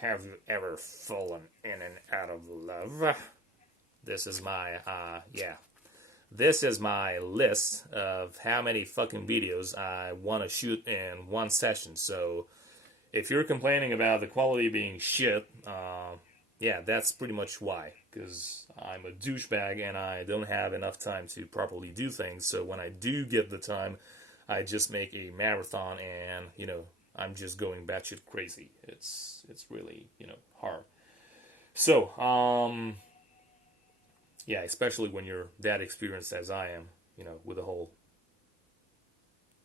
Have you ever fallen in and out of love? This is my, This is my list of how many fucking videos I want to shoot in one session. So, if you're complaining about the quality being shit, that's pretty much why. Because I'm a douchebag and I don't have enough time to properly do things. So when I do get the time, I just make a marathon and, I'm just going batshit crazy. It's really, hard. So, especially when you're that experienced as I am, with the whole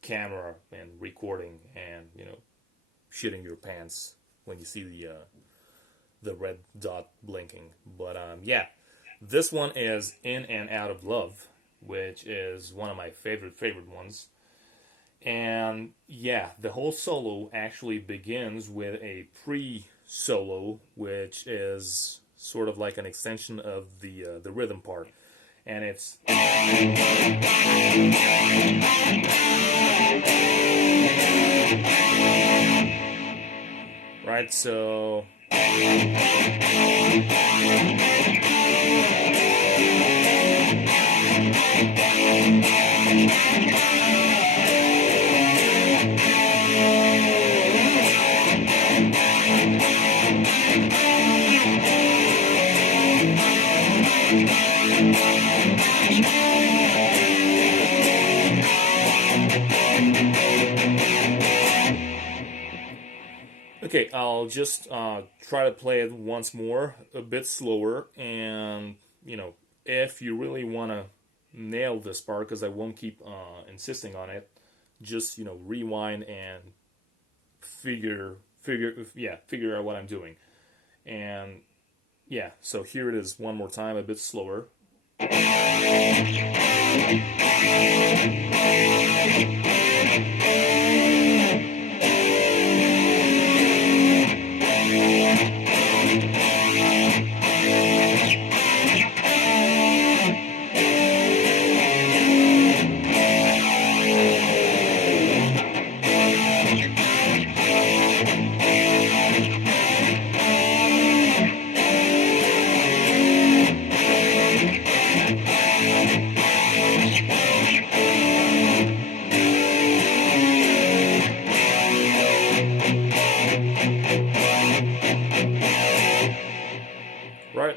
camera and recording and, shitting your pants when you see the red dot blinking. But this one is In and Out of Love, which is one of my favorite ones. And the whole solo actually begins with a pre-solo, which is sort of like an extension of the rhythm part, and it's right. So okay, I'll just try to play it once more, a bit slower, and, if you really want to nail this part, because I won't keep insisting on it, just, rewind and figure out what I'm doing. And, so here it is one more time, a bit slower.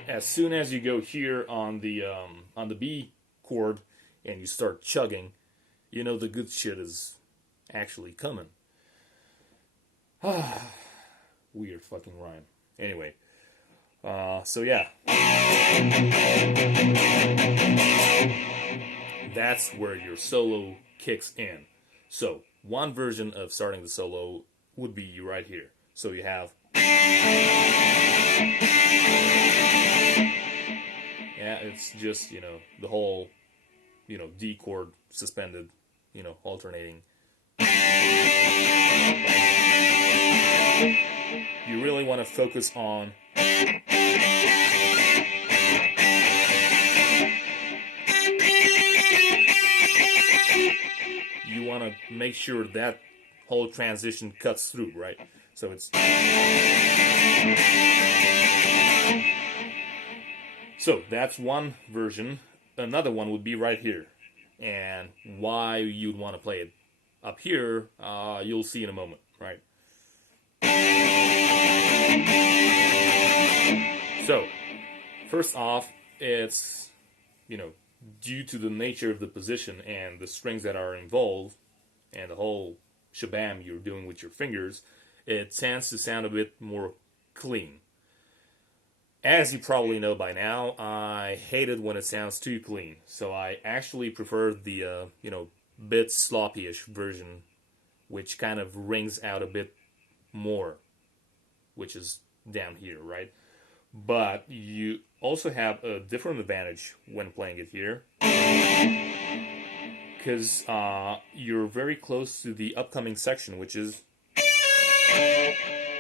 As soon as you go here on the B chord and you start chugging, the good shit is actually coming. Weird fucking rhyme. Anyway, that's where your solo kicks in. So one version of starting the solo would be right here. So you have. It's just, the whole, D chord suspended, alternating. You really want to focus on you want to make sure that whole transition cuts through, right? So it's so that's one version. Another one would be right here. And why you'd want to play it up here, you'll see in a moment, right? So, first off, it's, due to the nature of the position and the strings that are involved and the whole shabam you're doing with your fingers, it tends to sound a bit more clean. As you probably know by now, I hate it when it sounds too clean. So I actually prefer the, bit sloppy-ish version, which kind of rings out a bit more, which is down here, right? But you also have a different advantage when playing it here, because you're very close to the upcoming section, which is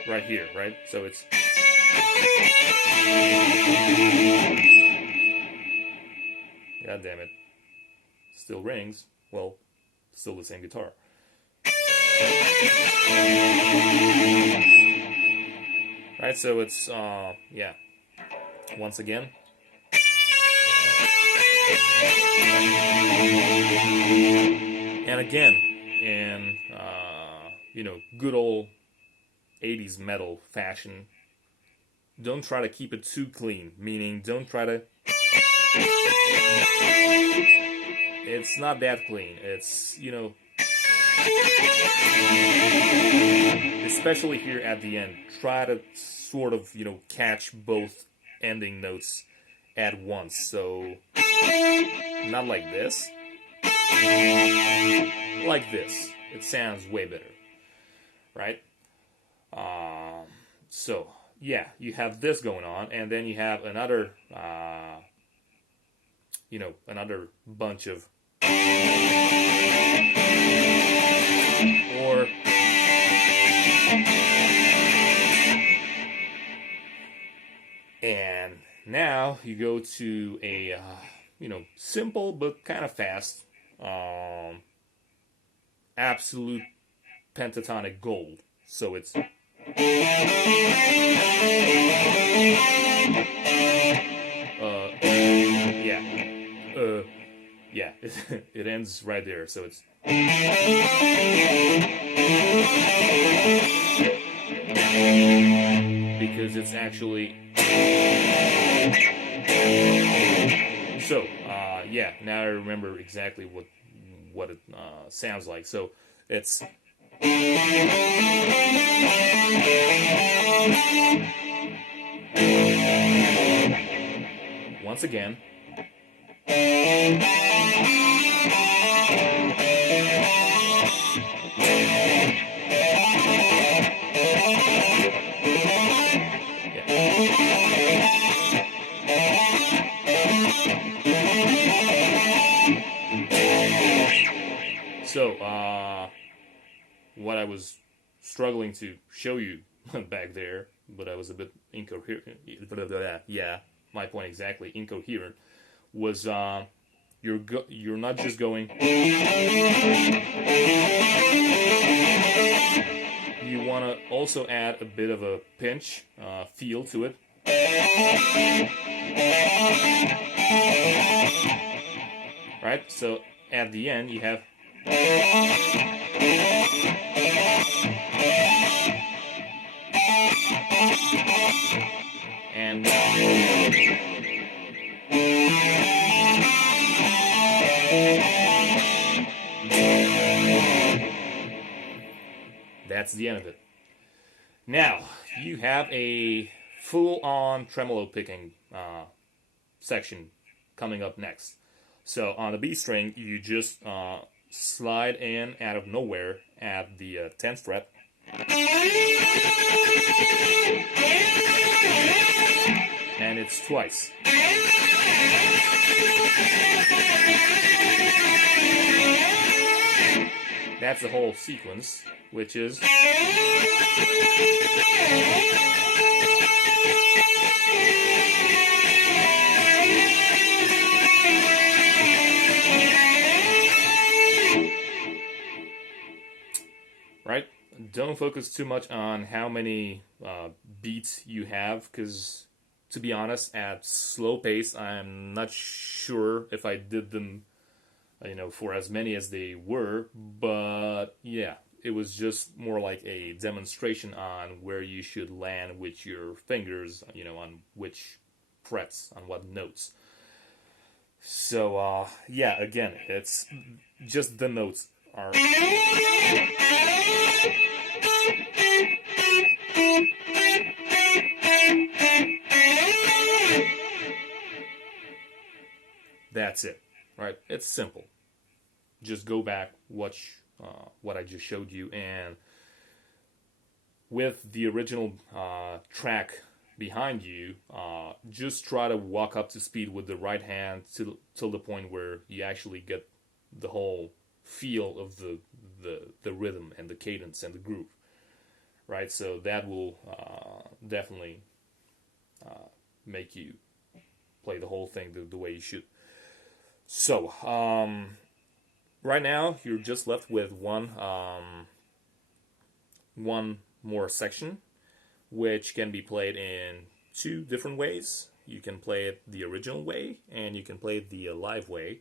right here, right? So it's. God damn it. Still rings. Well, still the same guitar. Right, so it's yeah. Once again. And again, in good old 80s metal fashion, don't try to keep it too clean. Meaning, don't try to. It's not that clean. It's especially here at the end. Try to sort of catch both ending notes at once. So not like this. Like this. It sounds way better, right? So yeah, you have this going on, and then you have another, another bunch of, or and now you go to a, simple but kind of fast, absolute pentatonic gold. So it's yeah, it ends right there. So it's because it's actually so yeah. Now I remember exactly what it sounds like. So it's once again. So, what I was struggling to show you back there, but I was a bit incoherent. Yeah, my point exactly, incoherent, was you're not just going. You want to also add a bit of a pinch feel to it. Right? So at the end you have and that's the end of it. Now you have a full-on tremolo picking section coming up next. So on the B string, you just slide in out of nowhere at the 10th fret. And it's twice. That's the whole sequence, which is right? Don't focus too much on how many beats you have, because to be honest, at slow pace, I'm not sure if I did them, for as many as they were. But yeah, it was just more like a demonstration on where you should land with your fingers, on which frets, on what notes. So yeah, again, it's just the notes are. That's it, right? It's simple. Just go back, watch what I just showed you, and with the original track behind you, just try to walk up to speed with the right hand till the point where you actually get the whole feel of the rhythm and the cadence and the groove, right? So that will definitely make you play the whole thing the way you should. So right now you're just left with one more section, which can be played in two different ways. You can play it the original way, and you can play it the live way.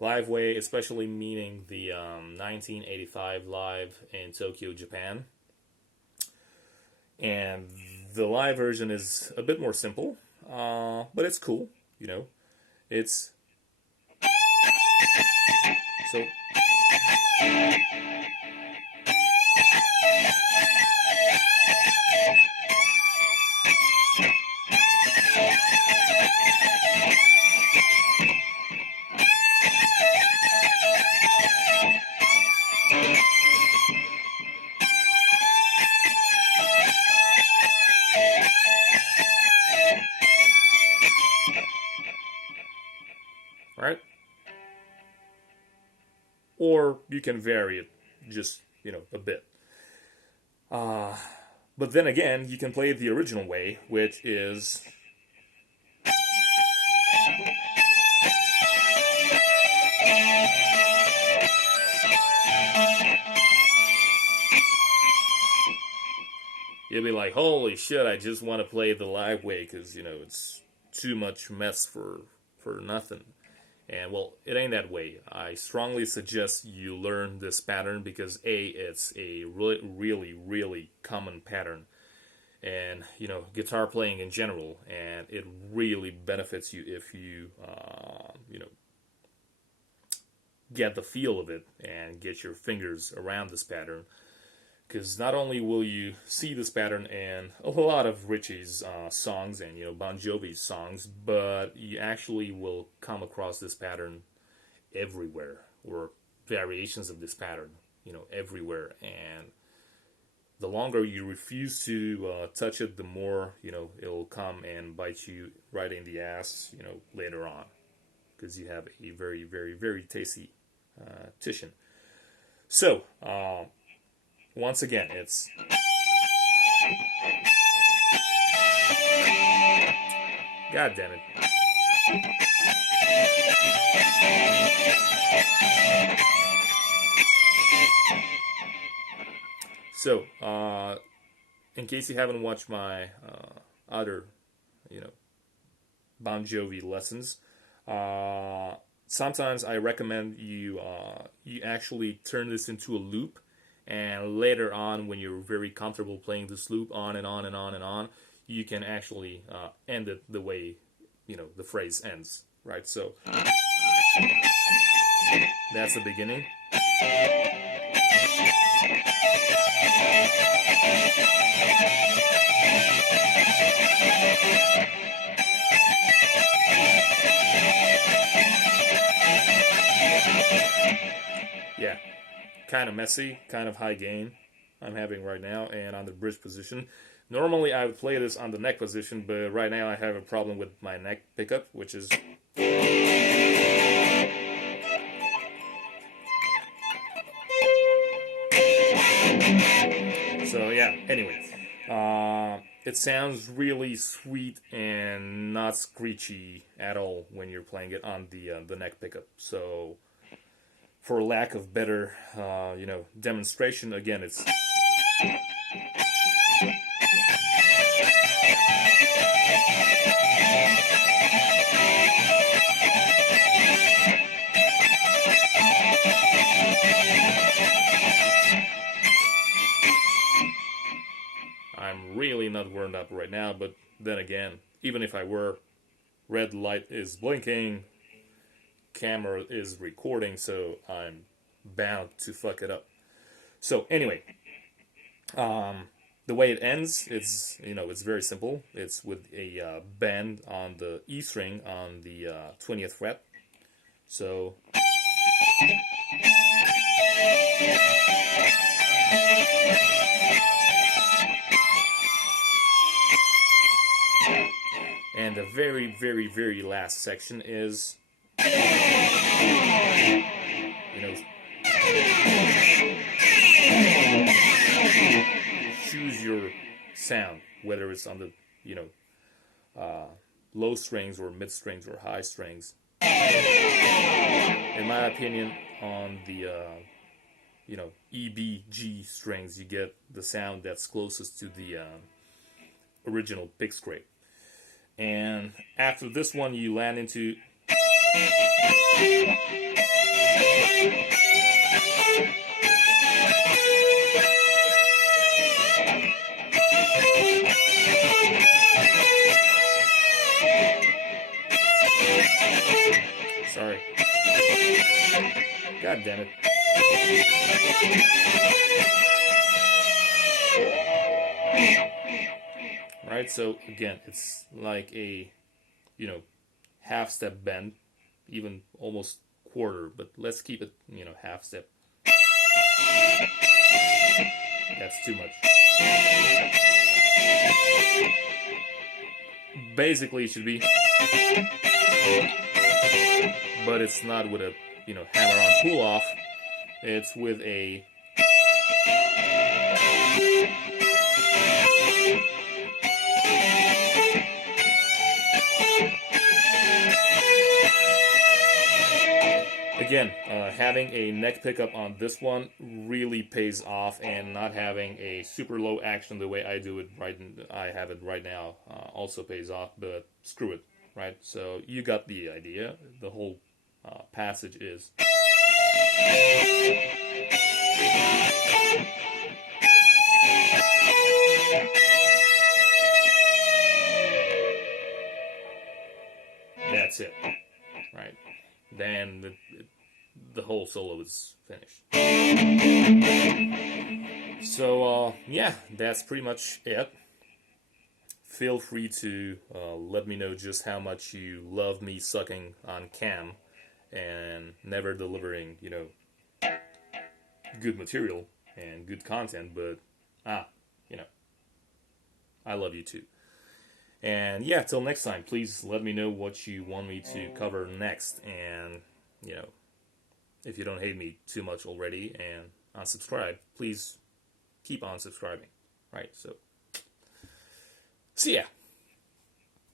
Live way, especially meaning the 1985 live in Tokyo, Japan. And the live version is a bit more simple, but it's cool. It's so. Right? Or you can vary it just, a bit. But then again, you can play it the original way, which is. You'll be like, holy shit, I just want to play the live way because, it's too much mess for nothing. And, well, it ain't that way. I strongly suggest you learn this pattern because, A, it's a really, really, really common pattern. And, guitar playing in general. And it really benefits you if you, get the feel of it and get your fingers around this pattern. Because not only will you see this pattern in a lot of Richie's songs and Bon Jovi's songs, but you actually will come across this pattern everywhere, or variations of this pattern, everywhere. And the longer you refuse to touch it, the more it'll come and bite you right in the ass, later on, because you have a very, very, very tasty tition. So. Once again, it's. God damn it. So, in case you haven't watched my other, Bon Jovi lessons, sometimes I recommend you actually turn this into a loop. And later on, when you're very comfortable playing this loop on and on and on and on, you can actually end it the way, the phrase ends, right? So that's the beginning. Yeah. Kind of messy, kind of high gain I'm having right now, and on the bridge position. Normally I would play this on the neck position, but right now I have a problem with my neck pickup, which is. So yeah, anyway. It sounds really sweet and not screechy at all when you're playing it on the neck pickup. So. For lack of better, demonstration, again, it's. I'm really not warmed up right now, but then again, even if I were, red light is blinking, camera is recording, so I'm bound to fuck it up. So anyway, the way it ends, it's very simple. It's with a bend on the E string on the 20th fret. So. And the very, very, very last section is. Choose your sound, whether it's on the, low strings or mid strings or high strings. In my opinion, on the, E, B, G strings, you get the sound that's closest to the original pick scrape. And after this one, you land into sorry. God damn it. Right, so again, it's like a, half step bend, even almost quarter, but let's keep it, half step. That's too much. Basically, it should be, but it's not with a, hammer-on pull-off. It's with a again, having a neck pickup on this one really pays off, and not having a super low action the way I do it I have it right now also pays off. But screw it, right? So you got the idea. The whole passage is. That's it, right? Then the whole solo is finished. So, yeah, that's pretty much it. Feel free to let me know just how much you love me sucking on cam and never delivering, good material and good content, but, I love you too. And yeah, till next time, please let me know what you want me to cover next. And, if you don't hate me too much already and unsubscribe, please keep on subscribing. Right, so, see ya.